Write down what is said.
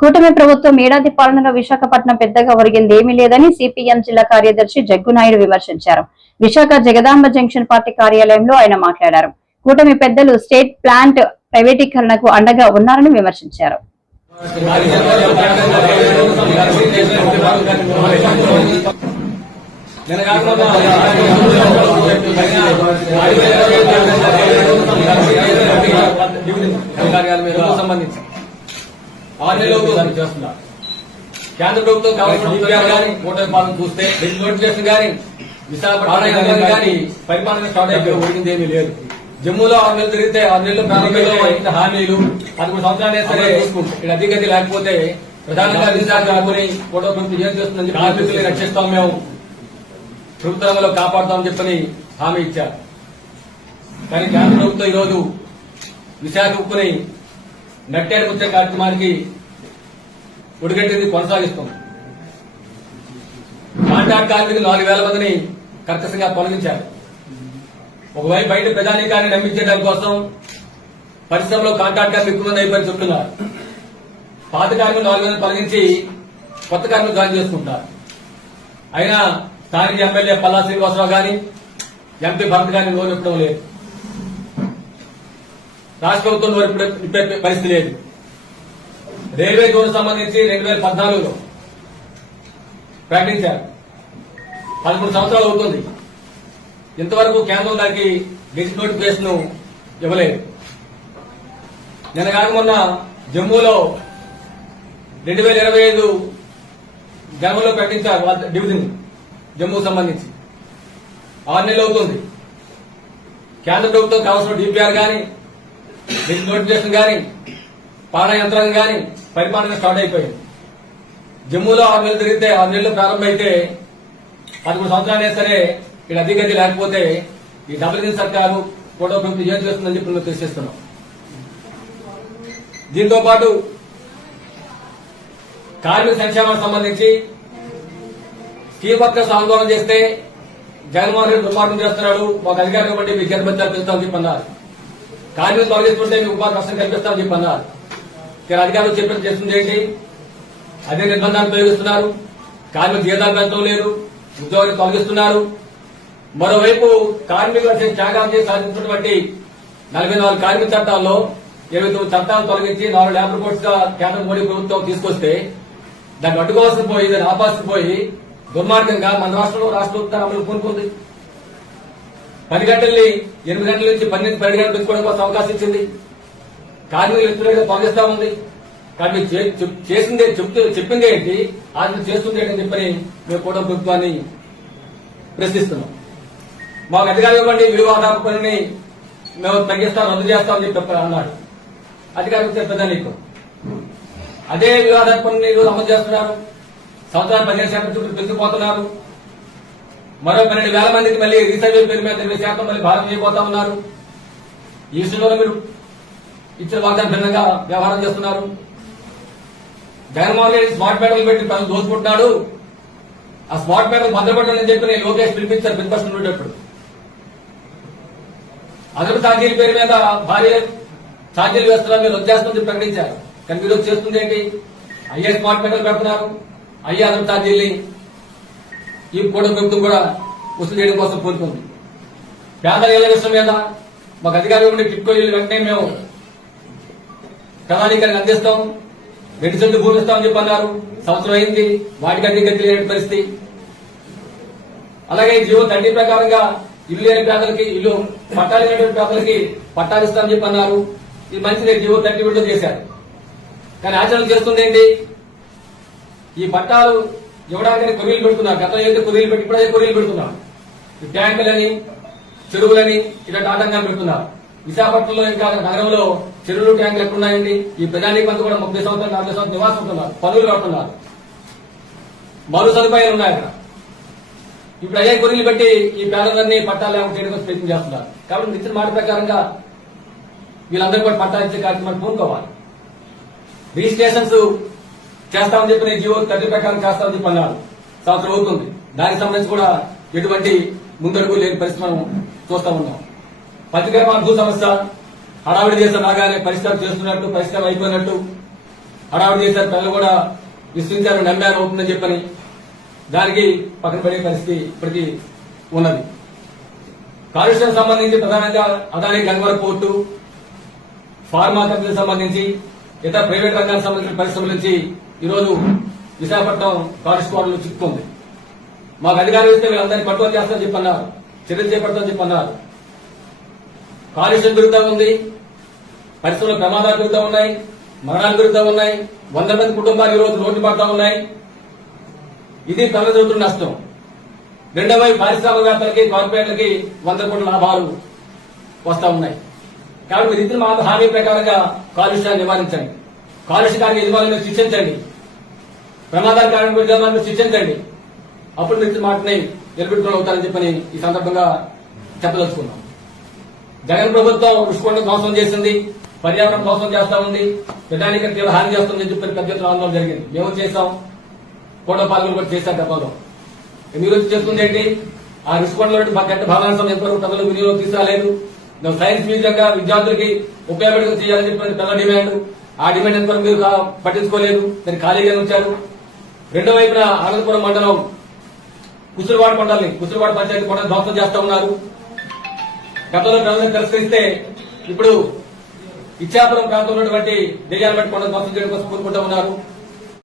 కూటమి ప్రభుత్వం ఏడాది పాలనలో విశాఖపట్నం పెద్దగా ఒరిగింది. ఏమీ లేదని సిపిఎం జిల్లా కార్యదర్శి జగ్గునాయుడు విమర్శించారు. విశాఖ జగదాంబ జంక్షన్ పార్టీ కార్యాలయంలో ఆయన మాట్లాడారు. కూటమి పెద్దలు స్టేట్ ప్లాంట్ ప్రైవేటీకరణకు అండగా ఉన్నారని విమర్శించారు. సంబంధించి దానికి చేస్తున్నా. కేంద్ర ప్రభుత్వం కానీ ఓటర్ పాలన చూస్తే నోటిఫికేషన్ కానీ విశాఖపట్నం కానీ పరిపాలన స్టార్ట్ అయిపోయి ఒరిగింది ఏమీ లేదు. జమ్మూలో ఆరు నెలలు తిరిగితే ఆరు నెలలు ప్రారంభంలో ఇంత హామీలు పదమూడు సంవత్సరాలే సరే ఇక్కడ అధిగతి లేకపోతే ప్రధానంగా విశాఖ ఫోటో ప్రభుత్వం ఏం చేస్తుందని కార్మికుల్ని రక్షిస్తాం మేము. ప్రభుత్వ రంగంలో కాపాడుతామని చెప్పని హామీ ఇచ్చారు. కానీ కేంద్ర ప్రభుత్వం ఈరోజు విశాఖ ఉప్పుని నట్టేడు ముచ్చే కార్యక్రమానికి ఒడిగట్టింది కొనసాగిస్తుంది. కాంట్రాక్ట్ కార్మికులు నాలుగు వేల మందిని కర్కశంగా తొలగించారు ఒకవైపు బయట ప్రజానీకాన్ని నమ్మించడం కోసం పరిశ్రమలో కాంట్రాక్ట్ కార్మికులు ఎక్కువ మంది అయిపోయి చెప్తున్నారు. పాత కార్మికులు నాలుగు వేలు తొలగించి కొత్త కార్మికులు జాయిన్ చేసుకుంటారు అయినా స్థానిక ఎమ్మెల్యే పల్లా శ్రీనివాసరావు గాని ఎంపీ భరత్ గారిని నోరు ఇప్పడం లేదు. రాష్ట్ర ప్రభుత్వం నోరు పరిస్థితి లేదు. రైల్వే జోన్ సంబంధించి రెండు వేల పద్నాలుగులో ప్రకటించారు. పదమూడు సంవత్సరాలు అవుతుంది. ఇంతవరకు కేంద్రం దానికి గెజిట్ నోటిఫికేషన్ ఇవ్వలేదు. నిన్న కాక మొన్న జమ్మూలో రెండు వేల ఇరవై ఐదు జనవరిలో ప్రకటించారు డివిజన్ జమ్మూ సంబంధించి. ఆరు నెలలు అవుతుంది. కేంద్ర ప్రభుత్వం కావాల్సిన డిపిఆర్ కానీ నోటిఫికేషన్ కానీ పాలన యంత్రాంగం కానీ పరిపాలన స్టార్ట్ అయిపోయింది. జమ్మూలో ఆరు నెలలు తిరిగితే ఆరు నెలలు ప్రారంభమైతే పదమూడు సంవత్సరాలైనా సరే ఇక్కడ అధిగతి లేకపోతే ఈ డబుల్ ఇంజిన్ సర్కారు ఫోటో ప్రభుత్వం ఏం చేస్తుందని చెప్పి మేము తెలిసిస్తున్నాం దీంతో పాటు కార్మిక సంక్షేమానికి సంబంధించి స్కీమ్ వర్కర్స్ ఆందోళన చేస్తే జగన్మోహన్ రెడ్డి దుర్మార్గం చేస్తున్నాడు ఒక అధికారం బట్టి మీకు జన్మత్యాలు పెంచుతామని చెప్పి అన్నారు. కార్మికులు తొలగిస్తుంటే మీకు ఉపాధి కష్టం కల్పిస్తామని చెప్పి అన్నారు. ఇక్కడ అధికారులు చెప్పిన చేస్తుంది ఏంటి? అదే నిర్బంధాలు ఉపయోగిస్తున్నారు కార్మిక జీతాలు పెంచడం లేదు. ఉద్యోగాలు తొలగిస్తున్నారు. మరోవైపు కార్మికుల చేసి త్యాగాలు చేసి సాధించినటువంటి నలభై నాలుగు కార్మిక చట్టాల్లో ఇరవై తొమ్మిది చట్టాలు తొలగించి నాలుగు లేబర్ కోర్ట్స్గా కేంద్ర మోడీ ప్రభుత్వం తీసుకొస్తే దాన్ని అడ్డుకోవాల్సి పోయి దాన్ని ఆపాల్సి పోయి దుర్మార్గంగా మన రాష్ట్రంలో రాష్ట్ర ప్రభుత్వం అమలు పూనుకుంది. పది గంటల్ని ఎనిమిది గంటల నుంచి పన్నెండు పన్నెండు గంటలు పెంచుకోవడం కోసం అవకాశం ఇచ్చింది. కార్మికులు ఎత్తులుగా పంపిస్తా ఉంది. కానీ మీరు చే- చెప్- చేసిందే చెప్తూ చెప్పింది ఏంటి? ఆచరణ చేస్తుంది ఏంటి చెప్పని మేము కూడా ప్రభుత్వాన్ని ప్రశ్నిస్తున్నాం. మాకు అధికారం ఇవ్వండి వివాహ పనిని మేము తగ్గిస్తాం రద్దు చేస్తామని చెప్పి అన్నాడు. అధికారం ఇస్తే పెద్ద నీకు. అదే వివాహ పనిని ఈరోజు అమలు చేస్తున్నారు. సంవత్సరాలు పదిహేను శాతం చుట్టూ పెంచిపోతున్నారు మరో పన్నెండు వేల మందికి మళ్ళీ రీసర్వే పేరు మీద ఇరవై శాతం మళ్ళీ భారం చేయబోతా ఉన్నారు. ఈ విషయంలో మీరు ఇచ్చిన వాగ్దానం భిన్నంగా వ్యవహారం చేస్తున్నారు. జగన్మోహన్ రెడ్డి స్మార్ట్ మీటర్లు పెట్టి ప్రజలు దోచుకుంటున్నాడు. ఆ స్మార్ట్ మీటర్లు భద్రపడాలని చెప్పి నేను లోకేష్ పిలిపించారు ప్రతిపక్షం ఉండేటప్పుడు అదనపు ఛార్జీల పేరు మీద భారీ ఛార్జీలు వేస్తున్నారు మీరు వచ్చేస్తుంది ప్రకటించారు. కానీ మీరు వచ్చేస్తుంది ఏంటి? అయ్యే స్మార్ట్ మీటర్లు పెడుతున్నారు. అయ్యే అదనపు ఛార్జీల్ని ఈ కూడా ప్రభుత్వం కూడా వసూలు చేయడం కోసం కోరుకుంది. పేదల ఇళ్ళ విషయం మీద మాకు అధికారులు ఉండి టిక్కో ఇల్లు వెంటనే మేము ప్రణాళికలను అందిస్తాం. రెండు సెంట్లు భూమి ఇస్తామని చెప్పి అన్నారు సంవత్సరం అయింది. వాటికి అన్ని గతి లేని పరిస్థితి. అలాగే జీవో తండ్రి ప్రకారంగా ఇల్లు లేని పేదలకి ఇల్లు పట్టాలు లేని పేదలకి పట్టాలు ఇస్తామని చెప్పి అన్నారు ఇది మంచిదే జీవో తండ్రి విడుదల చేశారు. కానీ ఆచరణ చేస్తుంది ఏంటి? ఈ పట్టాలు ఇవ్వడానికి కొరీలు పెడుతున్నారు. గతంలో అయితే కొరీలు పెట్టి ఇప్పుడైతే కొరీలు పెడుతున్నారు. ట్యాంకులని చెరువులని ఇలాంటి ఆటంకాలు పెడుతున్నారు. విశాఖపట్నంలో ఇంకా నగరంలో చెరువులు ట్యాంకులు ఎక్కడున్నాయండి? ఈ ప్రజానీకంతా కూడా ముప్పై సంవత్సరాలు నలభై సంవత్సరాలు నివాసం ఉంటున్నారు పనులు కడుతున్నారు మరో సదుపాయాలు ఉన్నాయి అక్కడ. ఇప్పుడు అయ్యే గొర్రెలు పెట్టి ఈ పేదలందరినీ పట్టాలు లేకుండా ప్రయత్నం చేస్తున్నారు. కాబట్టి ఇచ్చిన మాట ప్రకారంగా వీళ్ళందరూ కూడా పట్టాలు ఇచ్చే కార్యక్రమాన్ని పూనుకోవాలి. రిజిస్ట్రేషన్స్ చేస్తామని చెప్పి జీవో తండ్రి ప్రకారం చేస్తామని చెప్పి అన్నారు సంవత్సరం అవుతుంది. దానికి సంబంధించి కూడా ఎటువంటి ముందడుగు లేని పరిస్థితి మనం చూస్తా ఉన్నాం. పత్రికా భూ సమస్య హడావిడి చేసిన రాగానే పరిష్కారం చేస్తున్నట్టు పరిష్కారం అయిపోయినట్టు. హడావిడి చేశారు పిల్లలు కూడా విశ్వించారు నమ్మారు అవుతుందని చెప్పని దానికి పక్కన పడే పరిస్థితి ఇప్పటికీ ఉన్నది. కాలుష్యం సంబంధించి ప్రధానంగా అదాని గంగవర పోర్టు ఫార్మా కంపెనీకి సంబంధించి ఇతర ప్రైవేట్ రంగానికి సంబంధించిన పరిశ్రమల నుంచి ఈరోజు విశాఖపట్నం కాలుష్య చిక్కుంది మాకు అధికారులు ఇస్తే వీళ్ళందరినీ పట్టుకొని చేస్తామని చెప్పన్నారు. చర్యలు చేపడతామని చెప్పన్నారు. కాలుష్యం పెరుగుతూ ఉంది పరిశ్రమల ప్రమాదాలు పెరుగుతూ ఉన్నాయి మరణాలు పెరుగుతూ ఉన్నాయి వంద మంది కుటుంబాలు ఈరోజు రోడ్డు పడతా ఉన్నాయి. ఇది తలదొరుతున్న నష్టం. రెండవ పారిశ్రామికవేత్తలకి కార్పొరేట్లకి వంద కోట్ల లాభాలు వస్తా ఉన్నాయి. కాబట్టి మీరు ఇద్దరు మా హామీ ప్రకారంగా కాలుష్యాన్ని నివారించండి. కాలుష్యకారి యజమానులను శిక్షించండి. ప్రమాదాల కారణం యజమానులను శిక్షించండి. అప్పుడు మీరు మాటని నిలబెట్టుకుని అవుతారని చెప్పని ఈ సందర్భంగా చెప్పదలుచుకున్నాం. జగన్ ప్రభుత్వం రుషికొండ మోసం చేసింది పర్యావరణం మోసం చేస్తా ఉంది ప్రధానిక తీవ్ర హాని చేస్తుందని చెప్పి పెద్ద ఎత్తున ఆందోళన జరిగింది. మేము చేసాం కోట పాలకులు కూడా చేశారు గతంలో వినియోగం చేస్తుంది ఏంటి? ఆ ఋషికొండలో గంట భాగాంశం ఎంతవరకు ప్రజలు వినియోగం తీసుకురాలేదు. మేము సైన్స్ మ్యూజియం గా విద్యార్థులకి ఉపయోగపడి చేయాలని చెప్పిన పెద్ద డిమాండ్. ఆ డిమాండ్ ఎంతవరకు మీరు పట్టించుకోలేదు. దాన్ని ఖాళీగా ఉంచారు. రెండో వైపున అనంతపురం మండలం కుసురువాడ మండలిని కుసురువాడ పంచాయతీ కూడా ధ్వంసం చేస్తా ఉన్నారు. గతంలో ప్రజలను తిరస్కరిస్తే ఇప్పుడు ఇచ్చాపురం ప్రాంతంలో ఉన్నటువంటి దెయ్యాలు బట్టి కొండ ధ్వంసం చేయడం కోసం కోరుకుంటా ఉన్నారు.